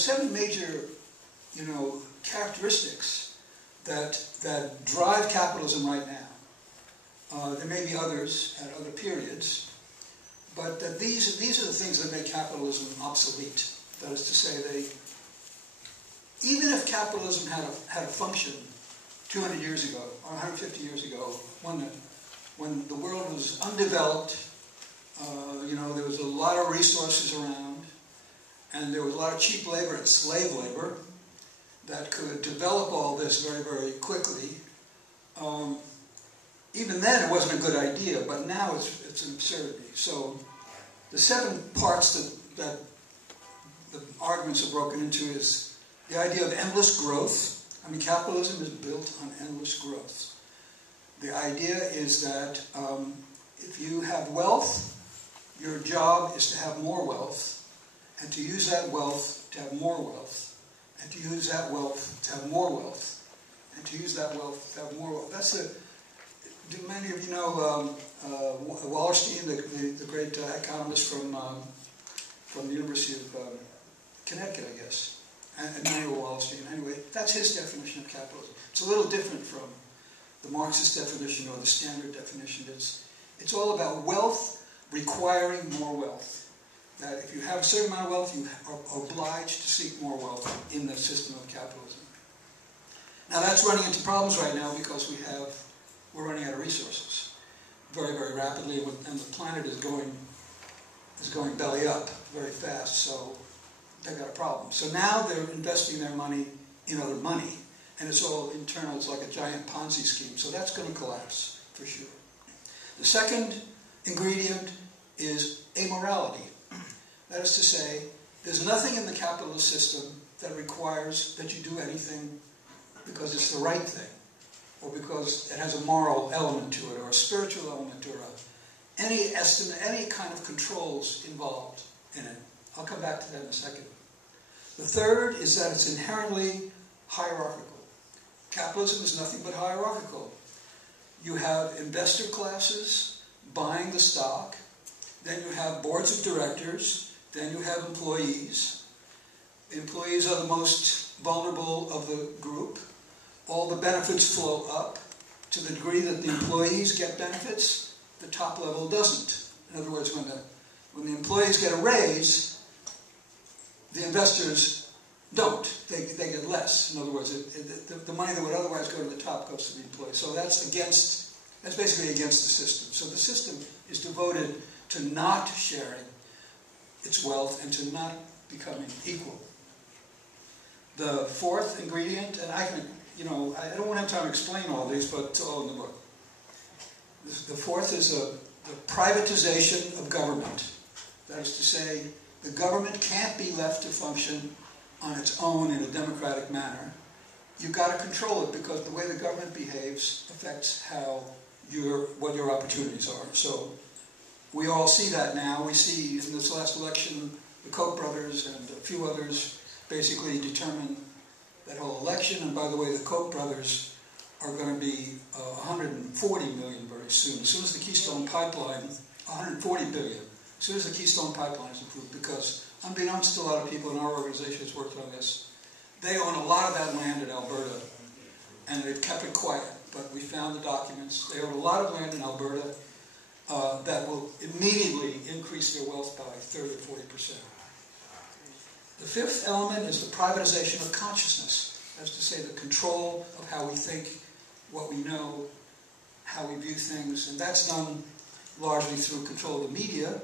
seven major, characteristics that drive capitalism right now. There may be others at other periods, but that these are the things that make capitalism obsolete. That is to say, even if capitalism had a function 200 years ago, or 150 years ago, when the world was undeveloped, there was a lot of resources around, and there was a lot of cheap labor and slave labor that could develop all this very, very quickly. Even then, it wasn't a good idea, but now it's an absurdity. So the seven parts that the arguments are broken into is the idea of endless growth. I mean, capitalism is built on endless growth. The idea is that if you have wealth, your job is to have more wealth, and to use that wealth to have more wealth, and to use that wealth to have more wealth, and to use that wealth to have more wealth. Do many of you know Wallerstein, the great economist from the University of Connecticut, I guess? Emmanuel Wallerstein. Anyway, that's his definition of capitalism. It's a little different from the Marxist definition or the standard definition. It's all about wealth requiring more wealth. That if you have a certain amount of wealth, you are obliged to seek more wealth in the system of capitalism. Now that's running into problems right now because we're running out of resources very, very rapidly, and the planet is going belly up very fast. So they've got a problem. So now they're investing their money in other money, and it's all internal. It's like a giant Ponzi scheme. So that's going to collapse for sure. The second ingredient is amorality. That is to say, there's nothing in the capitalist system that requires that you do anything because it's the right thing, or because it has a moral element to it, or a spiritual element, or any estimate, any kind of controls involved in it. I'll come back to that in a second. The third is that it's inherently hierarchical. Capitalism is nothing but hierarchical. You have investor classes buying the stock, then you have boards of directors, then you have employees. Employees are the most vulnerable of the group. All the benefits flow up. To the degree that the employees get benefits, the top level doesn't. In other words, when the employees get a raise, the investors don't. They get less. In other words, the money that would otherwise go to the top goes to the employees. So that's basically against the system. So the system is devoted to not sharing its wealth and to not becoming equal. The fourth ingredient, and I don't want to have time to explain all these, but it's all in the book. The fourth is the privatization of government. That is to say, the government can't be left to function on its own in a democratic manner. You've got to control it because the way the government behaves affects what your opportunities are. So we all see that now. We see in this last election, the Koch brothers and a few others basically determined that whole election. And by the way, the Koch brothers are going to be 140 million very soon. As soon as the Keystone Pipeline, 140 billion. As soon as the Keystone Pipeline is approved, because unbeknownst to a lot of people in our organization who's worked on this, they own a lot of that land in Alberta, and they've kept it quiet. But we found the documents. They own a lot of land in Alberta that will immediately increase their wealth by 30 or 40%. The fifth element is the privatization of consciousness. That's to say, the control of how we think, what we know, how we view things. And that's done largely through control of the media.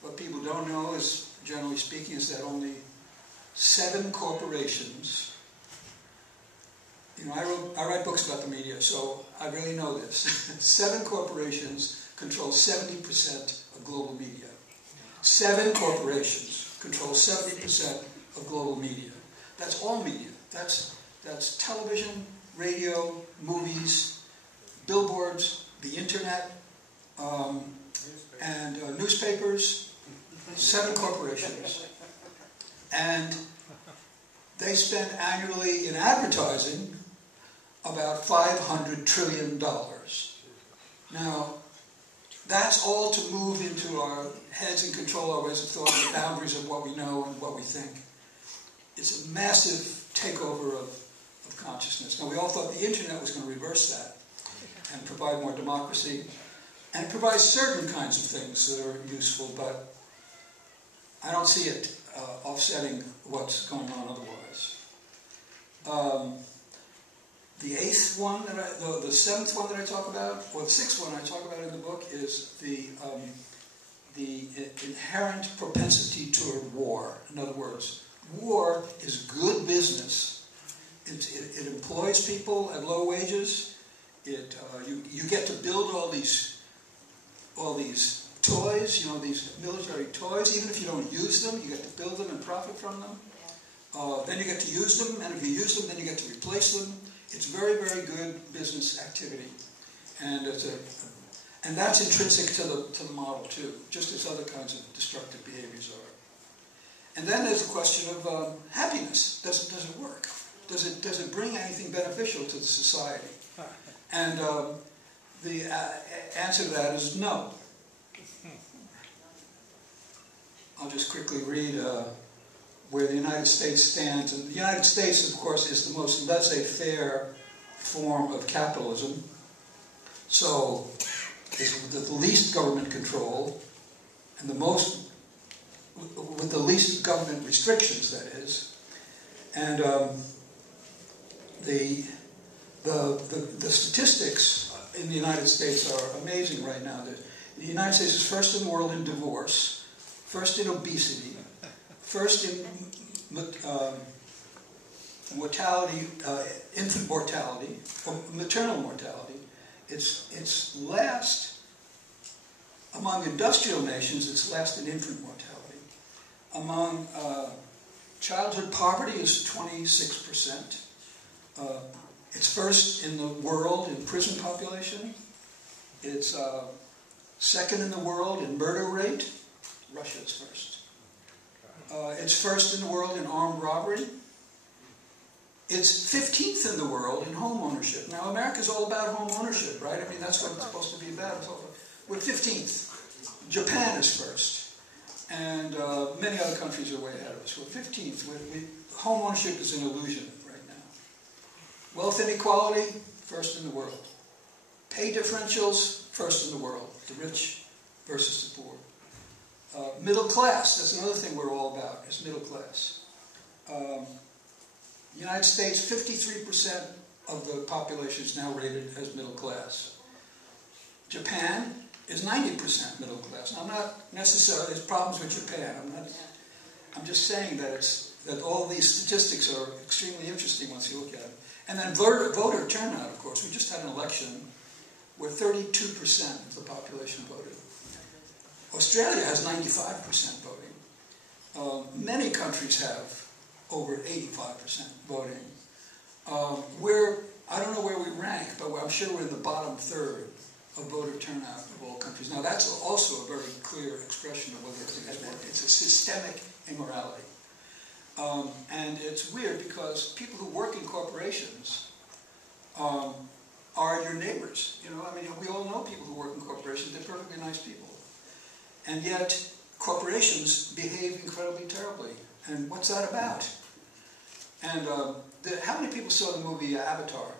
What people don't know is, generally speaking, is that only 7 corporations, I write books about the media, so I really know this. 7 corporations control 70% of global media. 7 corporations control 70% of global media. That's all media. That's television, radio, movies, billboards, the internet, and newspapers. 7 corporations. And they spend annually in advertising about $500 trillion. Now, that's all to move into our heads and control our ways of thought and the boundaries of what we know and what we think. it's a massive takeover of consciousness. Now, we all thought the internet was going to reverse that and provide more democracy. And it provides certain kinds of things that are useful, but I don't see it offsetting what's going on otherwise. The eighth one, the seventh one that I talk about, or the sixth one I talk about in the book, is the inherent propensity toward war. In other words, war is good business. It employs people at low wages. You get to build all these toys, these military toys. Even if you don't use them, you get to build them and profit from them. Then you get to use them, and if you use them, then you get to replace them. It's very, very good business activity, and that's intrinsic to the model too, just as other kinds of destructive behaviors are. And then there's the question of happiness. Does it work? Does it bring anything beneficial to the society? And the answer to that is no. I'll just quickly read where the United States stands. And the United States, of course, is the most laissez-faire form of capitalism. So it's with the least government control and with the least government restrictions, that is. And the statistics in the United States are amazing right now. The United States is first in the world in divorce, first in obesity, first in mortality, infant mortality, or maternal mortality. It's last among industrial nations. It's last in infant mortality. Among childhood poverty is 26%. It's first in the world in prison population. It's second in the world in murder rate. Russia is first. It's first in the world in armed robbery. It's 15th in the world in home ownership. Now, America's all about home ownership, right? I mean, that's what it's supposed to be about. We're 15th. Japan is first. And many other countries are way ahead of us. We're 15th. Home ownership is an illusion right now. Wealth inequality, first in the world. Pay differentials, first in the world. The rich versus the poor. Middle class, that's another thing we're all about, is middle class. United States, 53% of the population is now rated as middle class. Japan is 90% middle class. Now, I'm not necessarily, there's problems with Japan. I'm just saying that all these statistics are extremely interesting once you look at them. And then voter turnout, of course. We just had an election where 32% of the population voted. Australia has 95% voting. Many countries have over 85% voting. I don't know where we rank, but I'm sure we're in the bottom third of voter turnout of all countries. Now, that's also a very clear expression of whether it's a systemic immorality. And it's weird because people who work in corporations are your neighbors. We all know people who work in corporations. They're perfectly nice people. And yet, corporations behave incredibly terribly. And what's that about? And how many people saw the movie Avatar?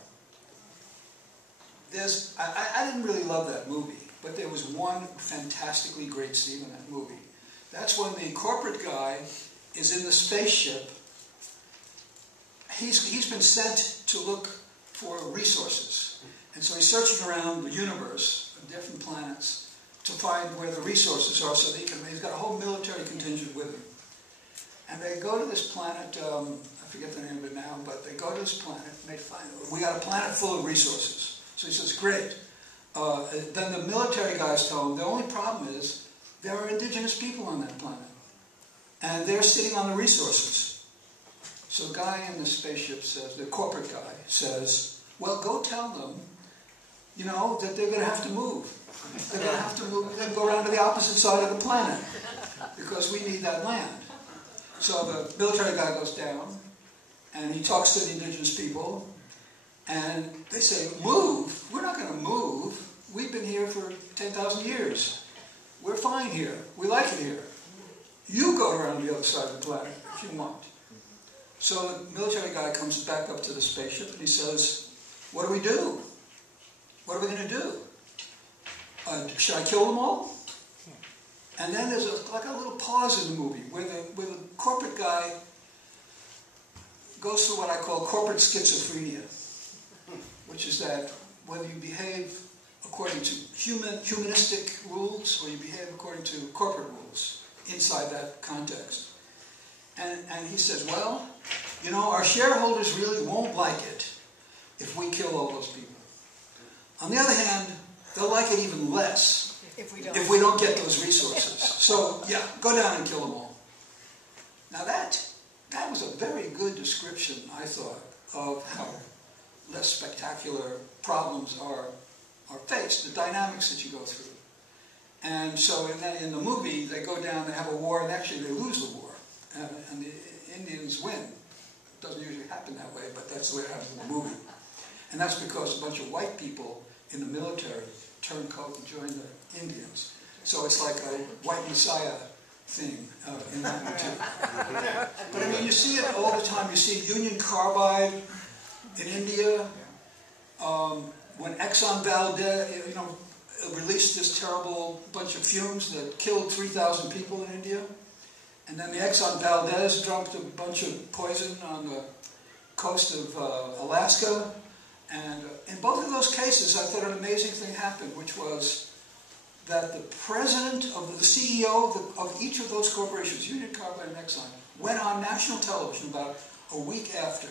I didn't really love that movie, but there was one fantastically great scene in that movie. That's when the corporate guy is in the spaceship. He's been sent to look for resources. And so he's searching around the universe, different planets, to find where the resources are so that he's got a whole military contingent with him. And they go to this planet, I forget the name of it now, but they go to this planet and they find, we got a planet full of resources. So he says, great. Then the military guys tell him, the only problem is there are indigenous people on that planet. And they're sitting on the resources. So the guy in the spaceship says, the corporate guy says, well, go tell them, that they're going to have to move. They're going to have to move and go around to the opposite side of the planet because we need that land. So the military guy goes down and he talks to the indigenous people and they say, move? We're not going to move. We've been here for 10,000 years. We're fine here. We like it here. You go around the other side of the planet if you want. So the military guy comes back up to the spaceship and he says, what do we do? What are we going to do? Should I kill them all? And then there's like a little pause in the movie where the corporate guy goes through what I call corporate schizophrenia, which is that whether you behave according to humanistic rules or you behave according to corporate rules inside that context. And he says, well, you know, our shareholders really won't like it if we kill all those people. On the other hand, they'll like it even less if we don't get those resources. So, yeah, go down and kill them all. Now that was a very good description, I thought, of how less spectacular problems are faced, the dynamics that you go through. And so in the movie, they go down, they have a war, and actually they lose the war. And the Indians win. It doesn't usually happen that way, but that's the way it happens in the movie. And that's because a bunch of white people in the military turn coat and join the Indians. So it's like a white messiah thing in that movie too. But I mean, you see it all the time. You see Union Carbide in India. When Exxon Valdez, released this terrible bunch of fumes that killed 3,000 people in India. And then the Exxon Valdez dumped a bunch of poison on the coast of Alaska. And in both of those cases, I thought an amazing thing happened, which was that the president of the CEO of each of those corporations, Union Carbide and Exxon, went on national television about a week after,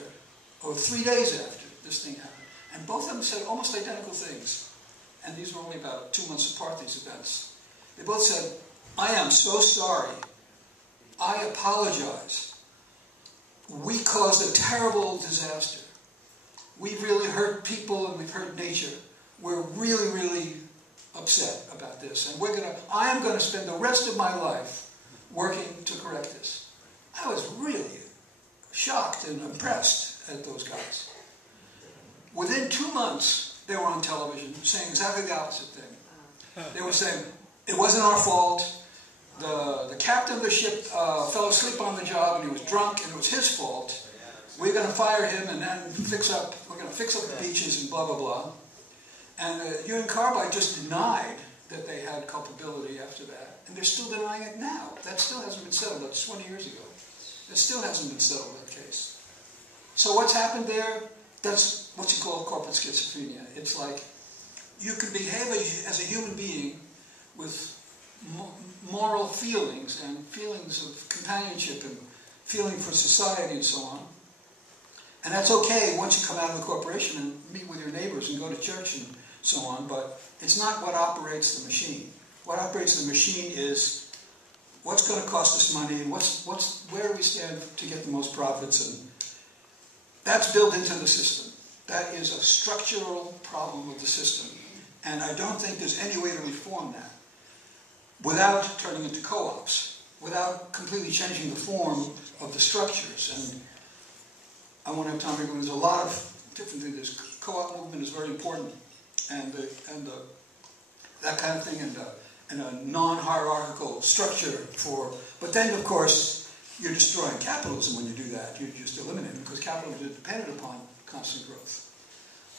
or 3 days after this thing happened. And both of them said almost identical things. And these were only about 2 months apart, these events. They both said, I am so sorry. I apologize. We caused a terrible disaster. We've really hurt people and we've hurt nature. We're really, really upset about this. And I am going to spend the rest of my life working to correct this. I was really shocked and impressed at those guys. Within 2 months, they were on television saying exactly the opposite thing. They were saying, it wasn't our fault. The captain of the ship fell asleep on the job and he was drunk and it was his fault. We're going to fire him and then we're going to fix up the beaches and blah, blah, blah. And Union Carbide just denied that they had culpability after that. And they're still denying it now. That still hasn't been settled. That's 20 years ago. It still hasn't been settled, that case. So what's happened there? That's what you call corporate schizophrenia. It's like you can behave as a human being with moral feelings and feelings of companionship and feeling for society and so on. And that's okay once you come out of the corporation and meet with your neighbors and go to church and so on, but it's not what operates the machine. What operates the machine is what's going to cost us money and where do we stand to get the most profits, and that's built into the system. That is a structural problem with the system. And I don't think there's any way to reform that without turning into co-ops, without completely changing the form of the structures. And I won't have time to go into a lot of different things. This co-op movement is very important, and that kind of thing, and a non-hierarchical structure for. But then, of course, you're destroying capitalism when you do that. You're just eliminating it because capitalism is dependent upon constant growth.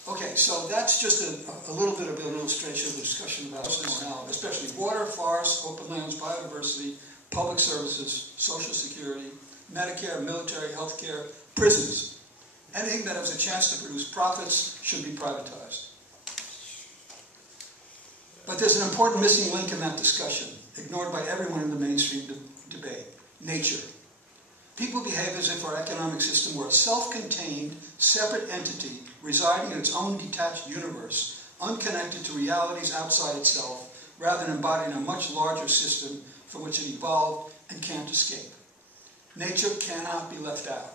Okay, so that's just a little bit of an illustration of the discussion about morality, especially water, forests, open lands, biodiversity, public services, social security, Medicare, military, healthcare, prisons. Anything that has a chance to produce profits should be privatized. But there's an important missing link in that discussion, ignored by everyone in the mainstream debate: nature. People behave as if our economic system were a self-contained, separate entity residing in its own detached universe, unconnected to realities outside itself, rather than embodying a much larger system from which it evolved and can't escape. Nature cannot be left out.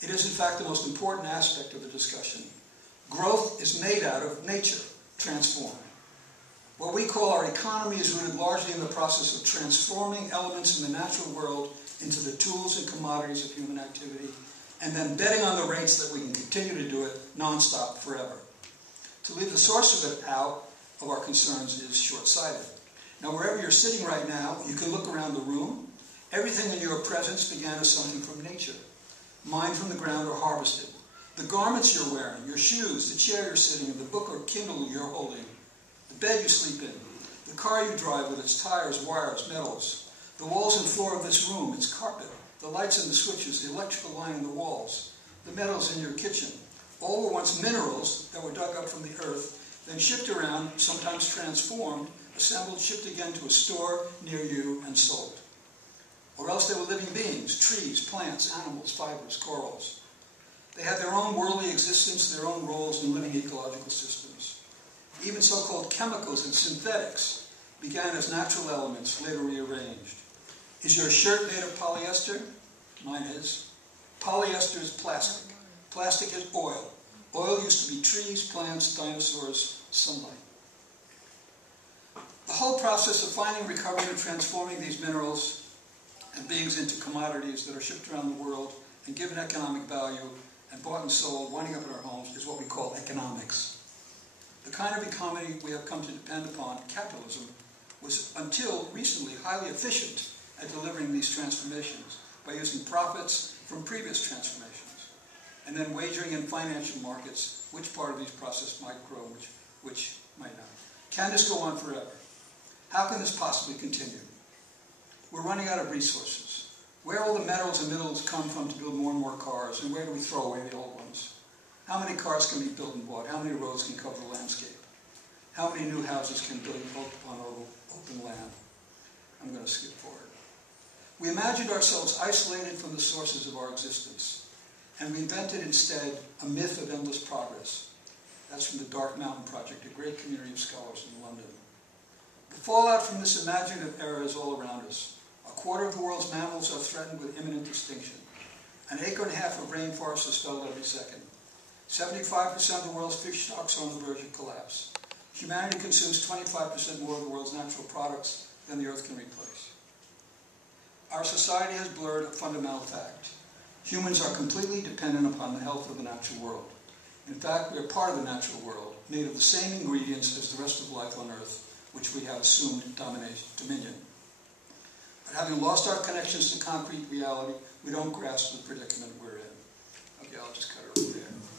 It is, in fact, the most important aspect of the discussion. Growth is made out of nature, transformed. What we call our economy is rooted largely in the process of transforming elements in the natural world into the tools and commodities of human activity, and then betting on the rates that we can continue to do it non-stop forever. To leave the source of it out of our concerns is short-sighted. Now, wherever you're sitting right now, you can look around the room. Everything in your presence began as something from nature. mined from the ground or harvested. The garments you're wearing, your shoes, the chair you're sitting in, the book or Kindle you're holding, the bed you sleep in, the car you drive with its tires, wires, metals, the walls and floor of this room, its carpet, the lights and the switches, the electrical line in the walls, the metals in your kitchen. All were once minerals that were dug up from the earth, then shipped around, sometimes transformed, assembled, shipped again to a store near you, and sold. Or else they were living beings, trees, plants, animals, fibers, corals. They had their own worldly existence, their own roles in living ecological systems. Even so-called chemicals and synthetics began as natural elements, later rearranged. Is your shirt made of polyester? Mine is. Polyester is plastic. Plastic is oil. Oil used to be trees, plants, dinosaurs, sunlight. The whole process of finding, recovering, and transforming these minerals and beings into commodities that are shipped around the world and given economic value and bought and sold, winding up in our homes, is what we call economics. The kind of economy we have come to depend upon, capitalism, was until recently highly efficient at delivering these transformations by using profits from previous transformations, and then wagering in financial markets which part of these processes might grow, which might not. Can this go on forever? How can this possibly continue? We're running out of resources. Where all the metals and minerals come from to build more and more cars, and where do we throw away the old ones? How many cars can be built and bought? How many roads can cover the landscape? How many new houses can be built on open land? I'm going to skip forward. We imagined ourselves isolated from the sources of our existence, and we invented instead a myth of endless progress. That's from the Dark Mountain Project, a great community of scholars in London. The fallout from this imaginative era is all around us. A quarter of the world's mammals are threatened with imminent extinction. An acre and a half of rainforest is felled every second. 75% of the world's fish stocks are on the verge of collapse. Humanity consumes 25% more of the world's natural products than the earth can replace. Our society has blurred a fundamental fact. Humans are completely dependent upon the health of the natural world. In fact, we are part of the natural world, made of the same ingredients as the rest of life on earth, which we have assumed dominion. But having lost our connections to concrete reality, we don't grasp the predicament we're in. Okay, I'll just cut it over there.